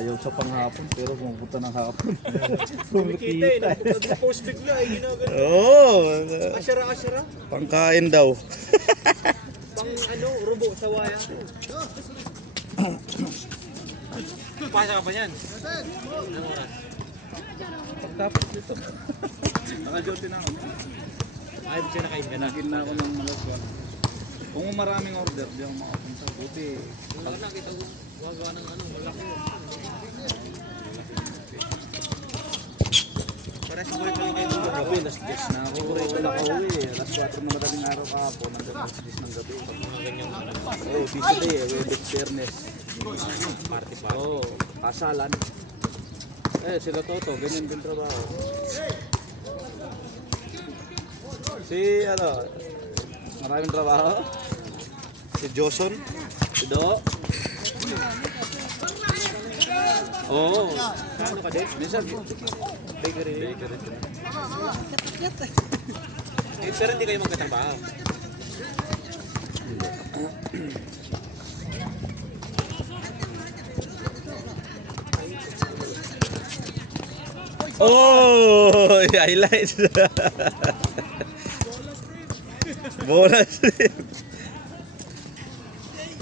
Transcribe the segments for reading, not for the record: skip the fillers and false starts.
Ayaw sa panghapon pero pumupunta ng hapon. Kumikita eh, nag-post bigla eh, ginagano. Oo. Asyara-asyara. Pangkain daw. Pang ano, rubo sa waya. Pasa ka pa yan? Anong oras? Pagtapos dito. Naka-duty na ako. Ay, di siya nakain ka na. Nagin na ako ng mga kwan. Kung maraming order, di ako makapunta. Buti. Wala na, kita ko. Wagawa ng ano, malaki. Para sa buhay pala kayo dito. Gabi, alas 10 na ako. Nakauwi eh. Alas 4 na madaling araw kahapon. Hanggang alas 10 ng gabi. Mga ganyang ano. Oo, busy day eh. Webit fairness. Party pa. Oo, kasalan. Eh, sila Toto, ganyan din trabaho. Si, ano, maraming trabaho. Si Joson, si Do. Oo. Ano ka din? Minsan, Bakery. bakery din. Eh, pero hindi kayo magkatrabaho. Oh, highlights. Bonus.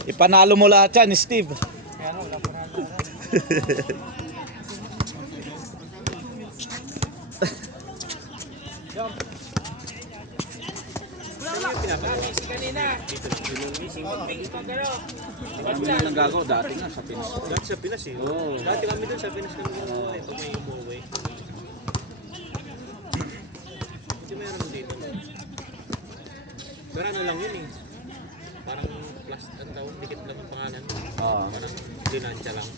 Ipanalo mo lahat yan, Steve. Kaya ano, wala pa na. Kanina. Marami na nagagawa dati nga sa Pinas. Dati sa Pinas eh. Oo. Dati kami dun sa Pinas kami gumawa eh. Pag may umuwi. Hindi meron dito. Pero ano lang yun eh. Parang ang tawag, dikit lang ang pangalan. Oo. Parang linansya lang.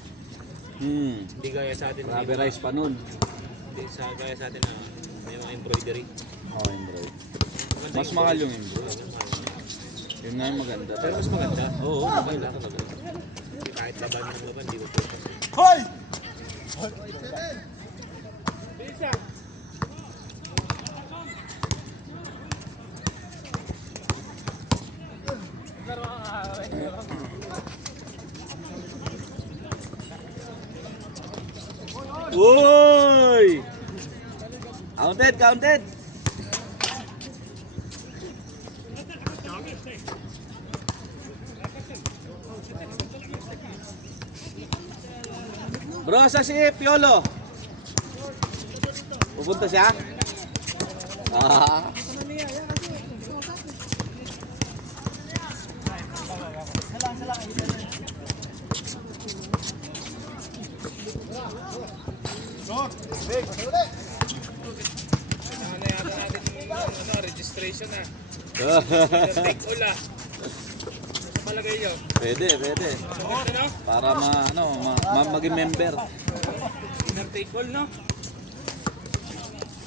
Hindi gaya sa atin. Grabe rice pa nun. Hindi gaya sa atin na may mga embroidery. Oo, embroidery. Maganda Mas yung mahal yung embroidery. embroidery. Mahal. Yun nga yung maganda. Pero mas maganda. Oo, Okay lang talaga. Kahit laban ng laban, di ko focus. Hoy! Uy! Counted, counted! Bro, sa si Piolo? Pupunta siya? Ah. Registration na. Take all ah. Palagay nyo. Pwede, pwede. Ano? Para maging member. Winner take all, no?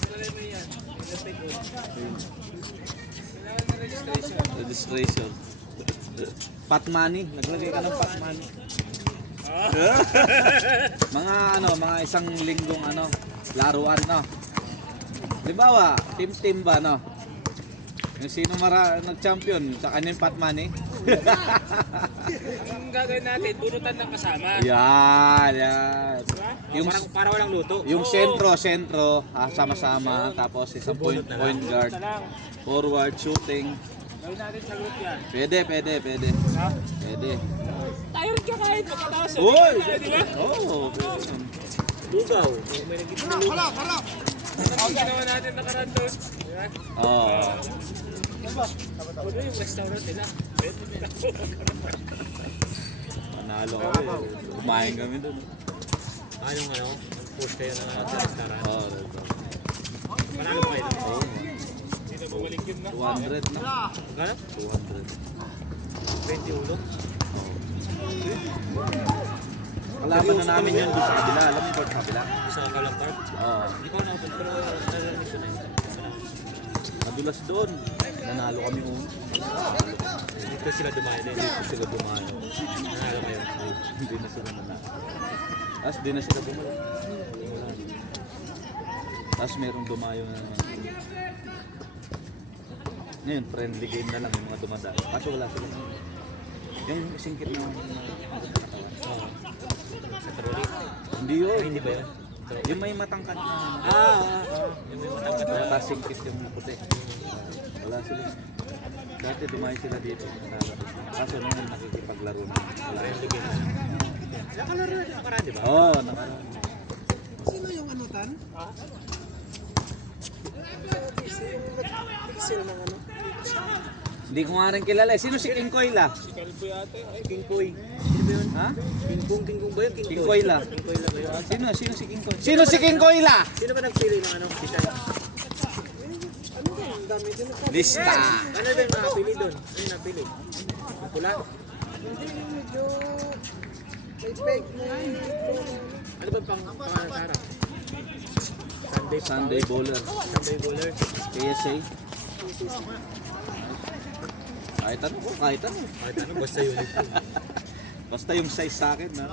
Palagay mo yan. Winner take all. Kailangan ng registration. Registration. Pot money. Naglagay ka ng pot money. Mga isang linggong laruan, no? Halimbawa, team ba, no? Yung sino nag-champion, sa kanya yung pot money? Ang gagawin natin, bunutan ng kasama. Yan. Yung para walang luto. Yung sentro, sama-sama, tapos isang point guard, forward, shooting. Gawin natin sa group yan. Pwede. Ha? Pwede. Tayo rin ka kahit makataas. Uy! Di ba? Oo, pwede. Lugaw. May nagiging lugaw. Ang ginawa natin nakaraan doon. Di ba? Oo. Ano yung restaurant nila? Panalo kami. Kumain kami doon. Yung nag-push kayo na restaurant. Oo. Panalo ba kayo? Oo. Hindi na bumalik yun na. 200 na. Magkano? 200. 20 ulo. Kalaban na namin yun doon sa kabila. Alam mo ba sa kabila? Sa Kalang Park. Oo. Hindi ko nakapunta pero narinig ko na yun. Madulas doon. Nanalo kami uno. Dito sila dumayo din. Dito sila dumayo. Nanalo kayo. Hindi na sila nanalo. Tapos di na sila bumalik. Tapos merong dumayo na naman. Ngayon, friendly game na lang yung mga dumadaan. Kaso wala sila. Yung singkit na Oo. Sa trolley. Hindi yun. Hindi ba yun? Yung may matangkad na. Yung may matangkad na. Matasingkit yung puti. Wala sila. Dati dumayo sila dito. Kaso nung nakikipaglaro na. Wala yung ligin. Nakalaro na nakaraan, di ba? Oo, nakaraan. Sino yung anutan? Pixel ng ano? Hindi ko nga rin kilala eh. Sino si King Koila? Si Calvo yata. Ay, King Koy. Sino ba yun? Ha? King Kong ba yun? King Koila. King Koy lang ba yun? Sino si King Koila? Sino si King Koila? Sino ba nagpili ng ano? Design? Ano ba? Ang dami din na Lista. Ano ba yung napili doon? Ano yung napili? Yung pula? Hindi, medyo may fake na Ano ba pang pangalan sa harap? Sunday Bowler. Sunday Bowler. KSA. Kahit ano ko, kahit ano. Kahit ano, basta yun. Basta yung size sa akin. No?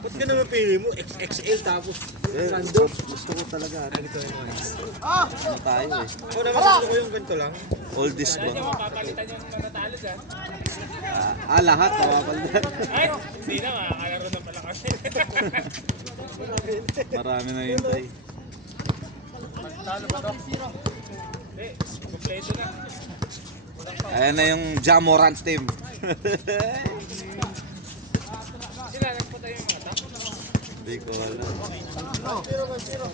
Ba't ka naman pili mo? XXL tapos Eh, random. gusto ko talaga. Ah, ito yung mga. Ano tayo eh. Ako naman gusto ko yung ganito lang. Oldest ko. Papalitan yung nanatalo dyan. Lahat. Mapapalitan. Ay, hindi na, makakalaro na pala kasi. Marami na yun tayo. Hindi, kompleto na. Ayan na yung Jamorant team. Sila, nagpatay yung mata. Hindi ko alam.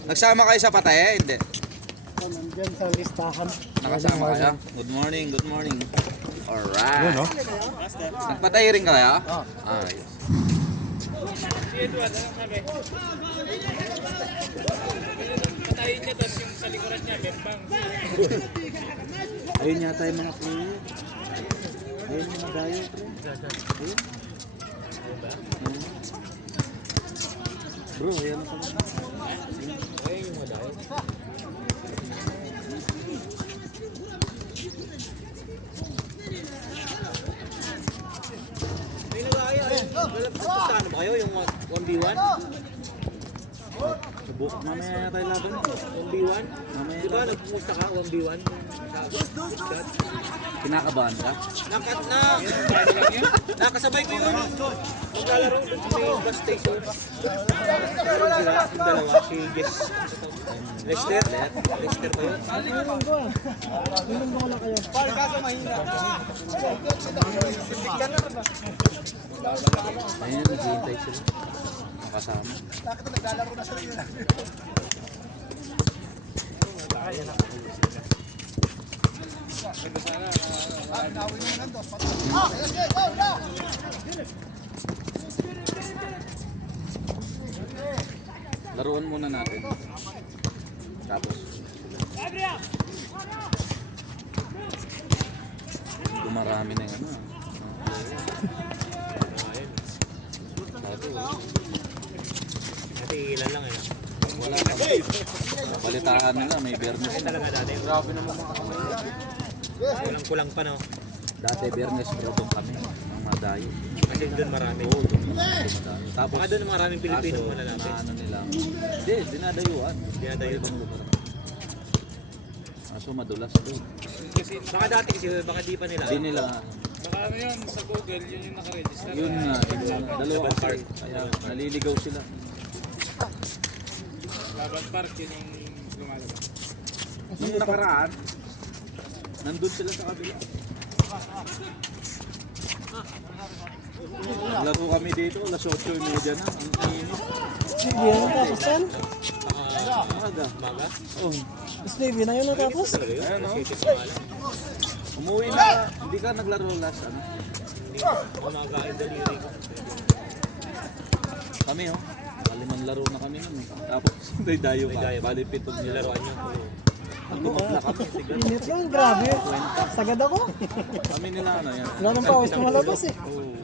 Nagsama kayo sa patay eh? Hindi. nandyan sa listahan. Nakasama kayo? Good morning, good morning. Alright. Nagpatay rin kayo? Oo. Ayos. Si Edward, anong sabi? Patayin niya, tapos yung sa likuran niya, bembang. Ayun yata yung mga player. Ayun yung mga dayo, pre. Ayun. Bro, ayan ang sama. Ayun yung madayo. May nag-aaya. Ano ba kayo? Yung 1v1? Subok. Mamaya tayo laban. 1v1? Mamaya Di ba laban. nagpumunta ka 1v1? Kinakabahan ka? Nakasabay ko yun. Maglalaro doon sa may bus station. Meron sila, yung dalawa, si Jess. Lester? Lester ba yun? Ilan ko lang kayo? Ayun, naghihintay sila. Makasama. Laruan muna natin. Tapos. Dumarami na yung ano. Kasi ilan lang eh. Wala pa. Balitaan nila, may Bernes Ayun na. talaga dati. Grabe naman mga kamay. Kulang-kulang pa no. Dati Bernes pero doon kami. Ang madayo. Kasi doon marami. Oo, doon madayo. Tapos, Baka doon maraming Pilipino kaso, mo na natin. ano nila. Hindi, dinadayuan. Dinadayo. Ibang lugar. Kaso madulas doon. Kasi, Baka dati kasi, baka di pa nila. Hindi nila, baka ano yun, sa Google, yun yung nakaregister. yun nga, dalawa kasi. Kaya naliligaw sila. Laban Park, yun yung lumalabas. Nung nakaraan, nandun sila sa kabila. Naglaro kami dito, alas 8:30 na. Ang init. Stevie, ano tapos yan? Maaga. Maga? Oh, Stevie na yun natapos? Talaga yun? Ayan, no? City pa nga lang. umuwi na. Hindi ka naglaro last, ano? Hindi umaga ay daliri ko. Kami, oh. Kalimang laro na kami nun. Tapos, may dayo May ka. dayo. Bali, pitong Nilaruan nila. niyo. Nag-off na kami. Siguro. Init yun, grabe. Sagad ako. Kami nila, ano, yan. Wala nang pawis na malabas eh. Oo.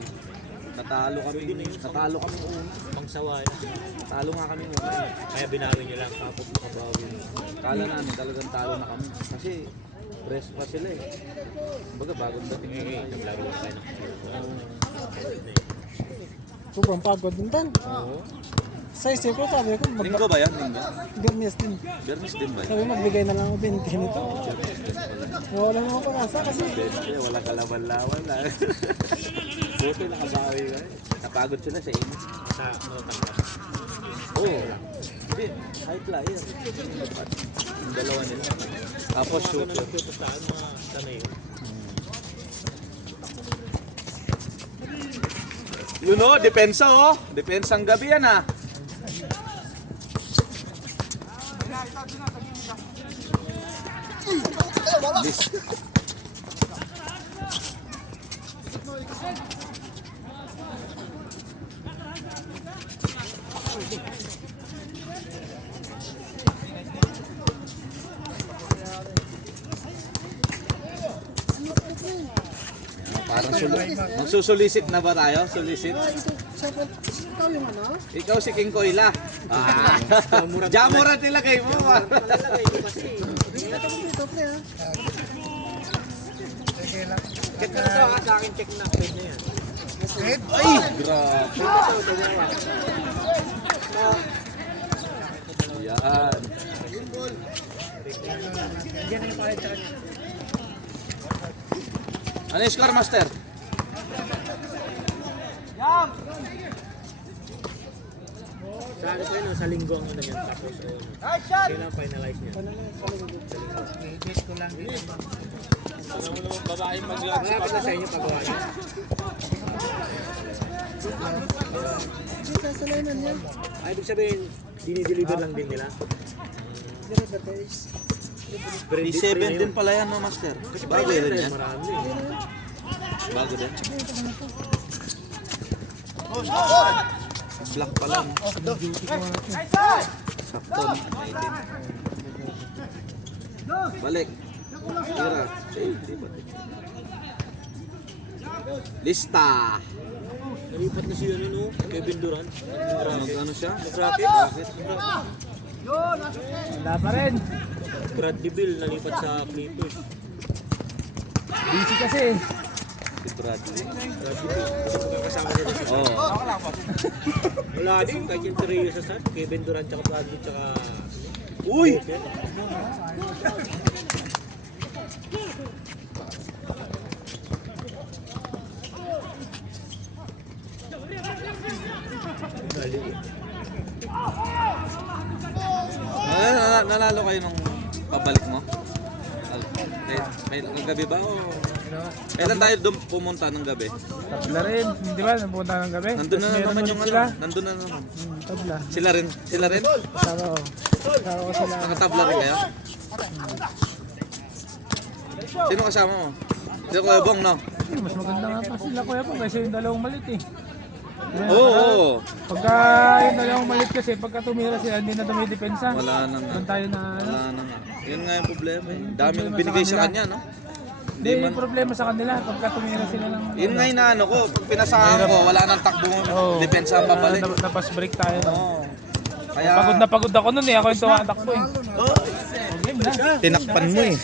Natalo kami una. Pangsawa na. Natalo nga kami una. Kaya binawi niyo lang. Tapos makabawi. Kala namin talagang talo na kami. Kasi press pa sila eh. Kumbaga bagong dating Ngayon, nila. naglaro tayo ng Sobrang pagod din tan. Oo. Sa isip ko, sabi ko, Linggo ba yan? Linggo? Bernes din. Bernes din ba yan? Sabi magbigay na lang ako 20 nito. Wala naman pag-asa kasi. Bernes, wala kalaban-laban lang. Buti nakabawi ka eh. Napagod sila sa inyo. sa ano, Oo. Hindi, high flyer. Yung dalawa nila. Tapos shooter. Nagpupuntaan mga sanay yun. Yun o, depensa o. Depensa ang gabi yan ah. This. Parang magsusulisit na ba tayo? Sulisit? Ikaw si King Koila. Jamurat nilagay mo. Malalagay ko kasi. Check na to ha, sa akin check na. Pwede na yan. Ay! Grabe. Yan. Yan na yung palit sa kanya. Ano yung score, Master? Sa ano pa yun, sa linggo ang ano yan. Tapos kailan finalize niya? Alam mo naman babae mag-vlog. Malapit na sa inyo pagawa niya. Ay, ibig sabihin, dinideliver lang din nila. D7 din pala yan, no, Master? Bago yun yan. Marami. Bago din. Black pa lang. Sakto. Balik. Tira. Lista. Nalipat na siya no, Kevin Durant. Mag-ano siya? Nag-rocket. Wala pa rin. Bradley Bill nalipat sa Clippers. Busy kasi. Si Bradley. Bradley Bill. Kasi magkakasama nila sa Oo. wala din, kahit yung Terrio sa start. Kevin Durant, tsaka Bradley, tsaka... Uy! Galing eh. Nanalo kayo nung pabalik mo? May gabi ba o? Kailan tayo doon pumunta ng gabi? Tabla rin. Hindi ba? Napunta ng gabi. Nandun na Tapos meron naman ulit yung sila. ano. Nandun na naman. Tabla. Sila rin? Sila rin? Kasama ko. Kasama ko sila. Nakatabla rin kayo? Sino kasama mo? Sino Kuya Bong, no? Mas maganda nga pa sila Kuya Pong kasi yung dalawang malit eh. Oo. Pagka yung dalawang malit kasi, pagka tumira sila, hindi na dumidepensa. Wala na nga. Doon tayo na ano. Wala na nga. Yun nga yung problema eh. Dami Problema kong binigay sa sa kanila. kanya, no? Hindi, yung problema sa kanila, pagka tumira sila ng... Yun nga yung naano ko. Pinasahan ko. Wala nang takbo. Depensa ang pabalik. Napas break tayo. Oo. Kaya... Pagod na pagod ako nun eh, ako yung tumatakbo eh. Tinakpan mo eh.